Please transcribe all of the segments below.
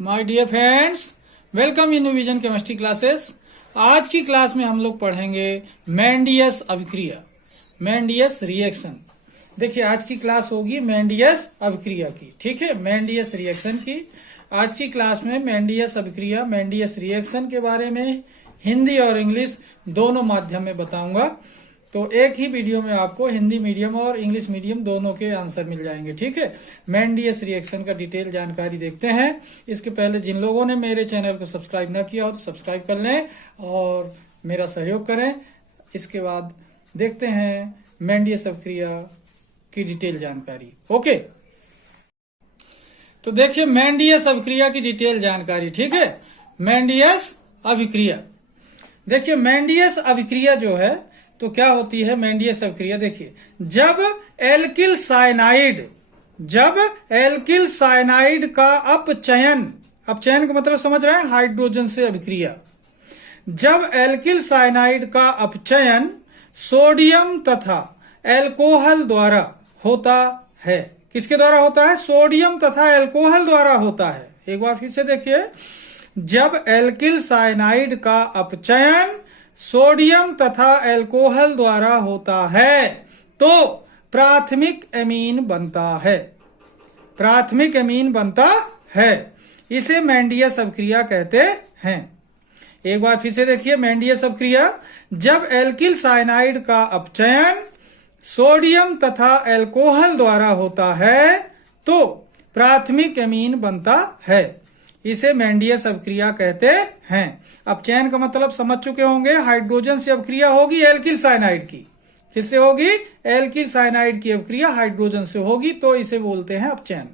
My dear friends, welcome in vision chemistry classes. आज की class में हम लोग पढ़ेंगे मेंडियस अभिक्रिया, मेंडियस रिएक्शन। देखिए आज की क्लास होगी मेंडियस अभिक्रिया की, ठीक है, मेंडियस रिएक्शन की। आज की क्लास में मेंडियस अभिक्रिया, मेंडियस रिएक्शन के बारे में हिंदी और इंग्लिश दोनों माध्यम में बताऊंगा। तो एक ही वीडियो में आपको हिंदी मीडियम और इंग्लिश मीडियम दोनों के आंसर मिल जाएंगे, ठीक है। मेंडियस रिएक्शन का डिटेल जानकारी देखते हैं। इसके पहले जिन लोगों ने मेरे चैनल को सब्सक्राइब ना किया हो तो सब्सक्राइब कर लें और मेरा सहयोग करें। इसके बाद देखते हैं मेंडियस अभिक्रिया की डिटेल जानकारी। ओके, तो देखिए मेंडियस अभिक्रिया की डिटेल जानकारी, ठीक है। मेंडियस अभिक्रिया, देखिए मेंडियस अभिक्रिया जो है तो क्या होती है मेंडियस अभिक्रिया। देखिए जब एल्किल साइनाइड का अपचयन, अपचयन का मतलब समझ रहे हैं, हाइड्रोजन से अभिक्रिया। जब एल्किल साइनाइड का अपचयन सोडियम तथा एल्कोहल द्वारा होता है, किसके द्वारा होता है? सोडियम तथा एल्कोहल द्वारा होता है। एक बार फिर से देखिए, जब एल्किल साइनाइड का अपचयन सोडियम तथा एल्कोहल द्वारा होता है तो प्राथमिक एमीन बनता है, प्राथमिक एमीन बनता है। इसे मेंडियस अभिक्रिया कहते हैं। एक बार फिर से देखिए मेंडियस अभिक्रिया, जब एल्किल साइनाइड का अपचयन सोडियम तथा एल्कोहल द्वारा होता है तो प्राथमिक एमीन बनता है। इसे मेंडियस अभिक्रिया कहते हैं। अपचयन का मतलब समझ चुके होंगे, हाइड्रोजन से अभिक्रिया होगी एल्किल साइनाइड की। किससे होगी? एल्किल साइनाइड की अभिक्रिया हाइड्रोजन से होगी तो इसे बोलते हैं अपचयन।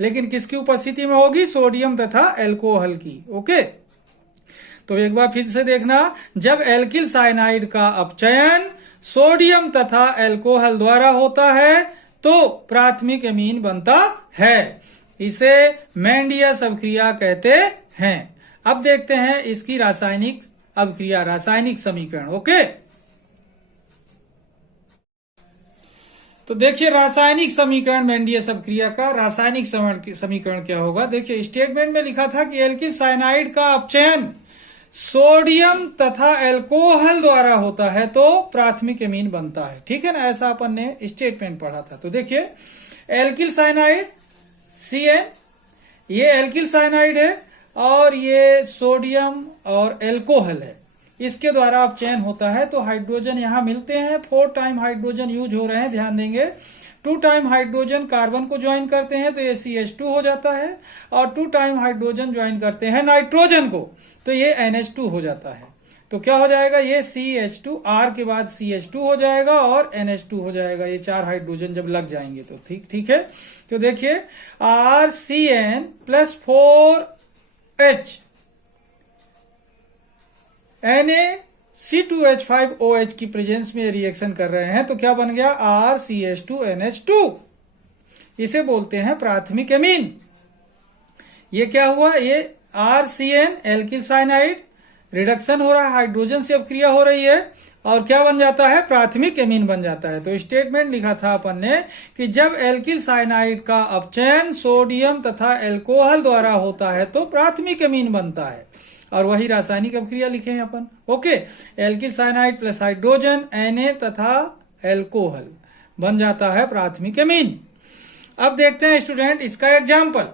लेकिन किसकी उपस्थिति में होगी? सोडियम तथा एल्कोहल की। ओके, तो एक बार फिर से देखना, जब एल्किल साइनाइड का अपचयन सोडियम तथा एल्कोहल द्वारा होता है तो प्राथमिक एमीन बनता है। इसे मेंडियस अभिक्रिया कहते हैं। अब देखते हैं इसकी रासायनिक अभिक्रिया, रासायनिक समीकरण। ओके, तो देखिए रासायनिक समीकरण मेंडियस अभिक्रिया का रासायनिक समीकरण क्या होगा। देखिए स्टेटमेंट में लिखा था कि एल्किल साइनाइड का अपचयन सोडियम तथा एल्कोहल द्वारा होता है तो प्राथमिक एमीन बनता है, ठीक है ना। ऐसा अपन ने स्टेटमेंट पढ़ा था। तो देखिए एल्किल साइनाइड CN, ये एल्किल साइनाइड है और ये सोडियम और एल्कोहल है, इसके द्वारा अपचयन होता है तो हाइड्रोजन यहां मिलते हैं। 4 टाइम हाइड्रोजन यूज हो रहे हैं, ध्यान देंगे। 2 टाइम हाइड्रोजन कार्बन को ज्वाइन करते हैं तो ये CH2 हो जाता है और 2 टाइम हाइड्रोजन ज्वाइन करते हैं नाइट्रोजन को तो ये NH2 हो जाता है। तो क्या हो जाएगा? ये CH2, R के बाद CH2 हो जाएगा और NH2 हो जाएगा। ये 4 हाइड्रोजन जब लग जाएंगे तो ठीक है। तो देखिए RCN प्लस 4H NaC2H5OH की प्रेजेंस में रिएक्शन कर रहे हैं तो क्या बन गया? RCH2NH2। इसे बोलते हैं प्राथमिक एमीन। ये क्या हुआ? ये RCN एल्किल साइनाइड रिडक्शन हो रहा है, हाइड्रोजन से अभिक्रिया हो रही है और क्या बन जाता है? प्राथमिक एमीन बन जाता है। तो स्टेटमेंट लिखा था अपन ने कि जब एल्किल साइनाइड का अपचयन सोडियम तथा एल्कोहल द्वारा होता है तो प्राथमिक एमीन बनता है, और वही रासायनिक अभिक्रिया लिखे हैं अपन। Okay, alkyl cyanide plus hydrogen Na तथा एल्कोहल बन जाता है प्राथमिक एमीन। अब देखते हैं स्टूडेंट इसका एग्जाम्पल।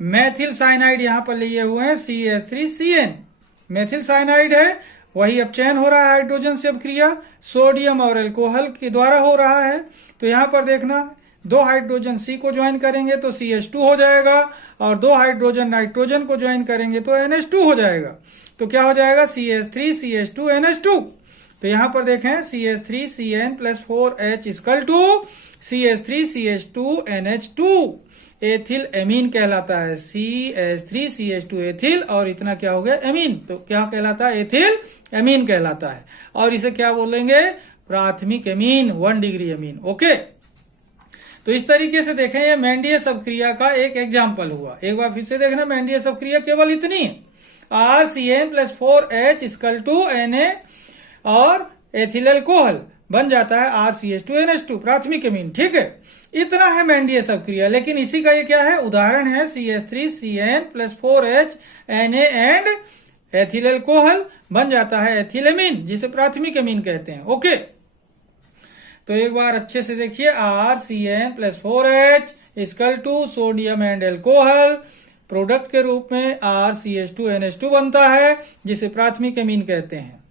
मेथिल साइनाइड यहां पर लिए हुए हैं CH3CN, मेथिल साइनाइड है, वही अपचयन हो रहा है हाइड्रोजन से अभिक्रिया, सोडियम और एल्कोहल के द्वारा हो रहा है। तो यहां पर देखना, 2 हाइड्रोजन C को ज्वाइन करेंगे तो CH2 हो जाएगा और 2 हाइड्रोजन नाइट्रोजन को ज्वाइन करेंगे तो NH2 हो जाएगा। तो क्या हो जाएगा? CH3CH2NH2। तो यहां पर देखें CH3CN plus 4H equal to CH3CH2NH2, ethyl amine कहलाता है। CH3CH2 एथिल और इतना क्या हो गया? एमीन। तो क्या कहलाता है? एथिल एमीन कहलाता है। और इसे क्या बोलेंगे? प्राथमिक एमीन, 1 डिग्री एमीन। ओके, तो इस तरीके से देखें ये मेंडियस अभिक्रिया का एक एग्जाम्पल हुआ। एक बार फिर से देखना, मेंडियस अभिक्रिया केवल इतनी है, RCN plus 4H equal to Na और एथिल एल्कोहल बन जाता है RCH2NH2 प्राथमिक अमीन। ठीक है, इतना है मेंडियस अभिक्रिया। लेकिन इसी का ये क्या है, उदाहरण है CH3CN+4H Na and ethyl alcohol बन जाता है एथिल अमीन, जिसे प्राथमिक अमीन कहते हैं। ओके, तो एक बार अच्छे से देखिए, RCN+4H equal to sodium and alcohol, product के रूप में RCH2NH2 बनता है, जिसे प्राथमिक अमीन कहते हैं।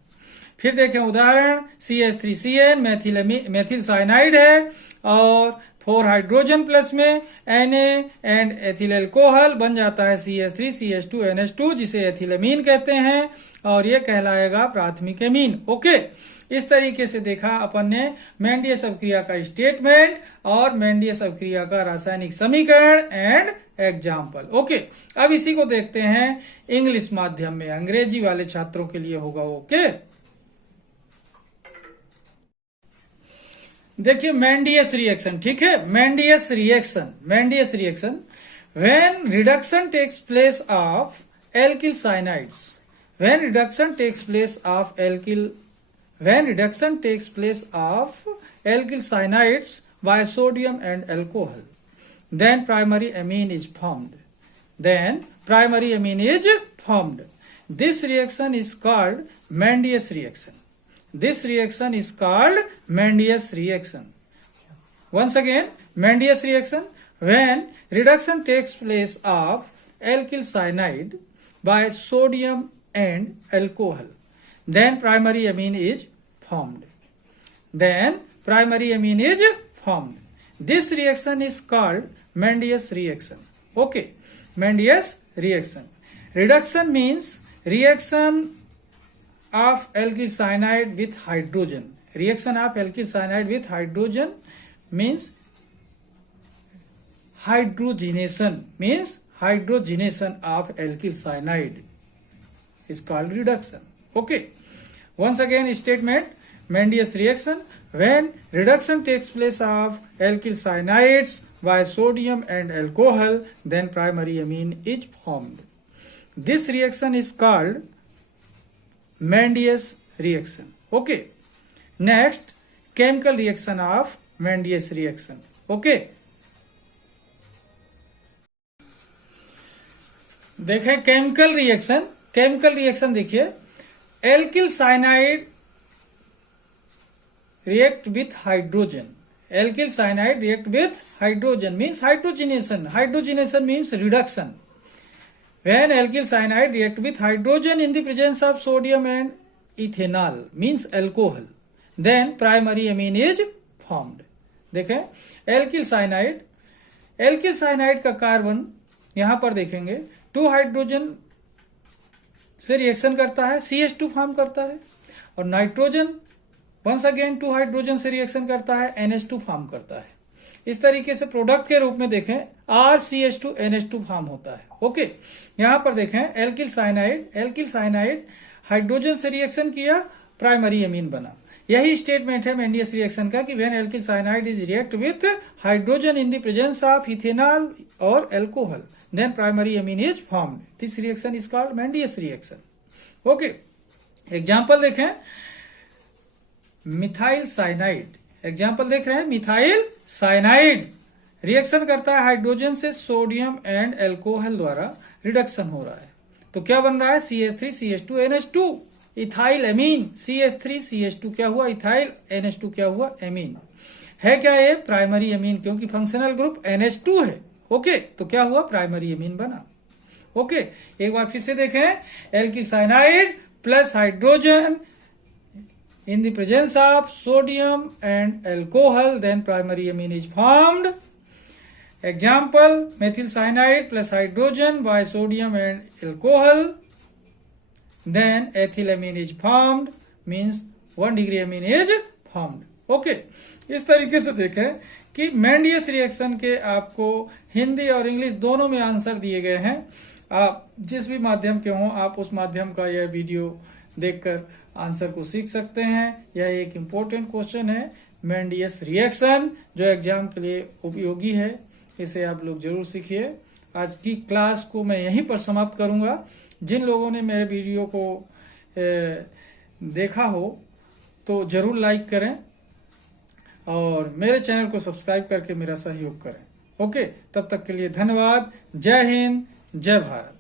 फिर देखें उदाहरण, CH3CN मेथिल साइनाइड है और 4 हाइड्रोजन प्लस में Na एंड एथिल एल्कोहल बन जाता है CH3CH2NH2, जिसे एथिलमीन कहते हैं और ये कहलाएगा प्राथमिक अमीन। ओके, इस तरीके से देखा अपन ने मेंडियस अभिक्रिया का स्टेटमेंट और मेंडियस अभिक्रिया का रासायनिक समीकरण एंड एग्जाम्पल। ओके, अब इसी को देखते हैं इंग्लिश माध्यम में, अंग्रेजी वाले छात्रों के लिए होगा। ओके, देखिए मेंडियस रिएक्शन। ठीक है, Mendius reaction when reduction takes place of alkyl cyanides, when reduction takes place of alkyl cyanides by sodium and alcohol, then primary amine is formed. This reaction is called Mendius reaction. Once again, Mendius reaction when reduction takes place of alkyl cyanide by sodium and alcohol, then primary amine is formed. This reaction is called Mendius reaction. Okay, Mendius reaction. Reduction means reaction of alkyl cyanide with hydrogen. Reaction of alkyl cyanide with hydrogen means hydrogenation of alkyl cyanide is called reduction. Okay, once again statement, Mendius reaction when reduction takes place of alkyl cyanides by sodium and alcohol, then primary amine is formed. This reaction is called Mendius reaction. Okay, next, chemical reaction of Mendius reaction. Okay, देखें chemical reaction देखिए, alkyl cyanide react with hydrogen. Alkyl cyanide react with hydrogen means hydrogenation means reduction. When alkyl cyanide react with hydrogen in the presence of sodium and ethanol means alcohol, then primary amine is formed. देखें alkyl cyanide का carbon यहां पर देखेंगे 2 hydrogen से reaction करता है, CH2 form करता है, और नाइट्रोजन वंस अगेन 2 हाइड्रोजन से रिएक्शन करता है, NH2 फॉर्म करता है। इस तरीके से प्रोडक्ट के रूप में देखें RCH2NH2 फॉर्म होता है। ओके, यहां पर देखें एल्किल साइनाइड हाइड्रोजन से रिएक्शन किया, प्राइमरी अमीन बना। यही स्टेटमेंट है मेंडियस रिएक्शन का कि when alkyl cyanide is react with hydrogen in the presence of ethanol और alcohol, then primary amine is formed. This reaction is called Mendius reaction. Okay, example देखें, methyl cyanide, example देख रहे हैं, methyl cyanide reaction करता है hydrogen से sodium and alcohol द्वारा, reduction हो रहा है, तो क्या बन रहा है CH3CH2NH2 इथाइल एमीन। CH3CH2 क्या हुआ, इथाइल, NH2 क्या हुआ, एमीन। है क्या ये प्राइमरी अमीन, क्योंकि फंक्शनल ग्रुप NH2 है। ओके, तो क्या हुआ, प्राइमरी अमीन बना। ओके, एक बार फिर से देखें, alkyl cyanide plus hydrogen in the presence of sodium and alcohol, then primary amine is formed. Example, methyl cyanide plus hydrogen by sodium and alcohol, then ethylamine is formed, means 1 degree amine is formed. Okay, इस तरीके से देखें कि मेंडियस reaction के आपको हिंदी और English दोनों में आंसर दिए गए हैं। आप जिस भी माध्यम के हों, आप उस माध्यम का यह वीडियो देखकर आंसर को सीख सकते हैं। यह एक इम्पोर्टेंट क्वेश्चन है, मेंडियस रिएक्शन, जो एग्जाम के लिए उपयोगी है। इसे आप लोग जरूर सीखिए। आज की क्लास को मैं यहीं पर समाप्त करूंगा। जिन लोगों ने मेरे वीडियो को देखा हो तो जरूर लाइक करें और मेरे चैनल को सब्सक्राइब करके मेरा सहयोग करें। ओके, तब तक के लिए धन्यवाद। जय हिंद, जय भारत।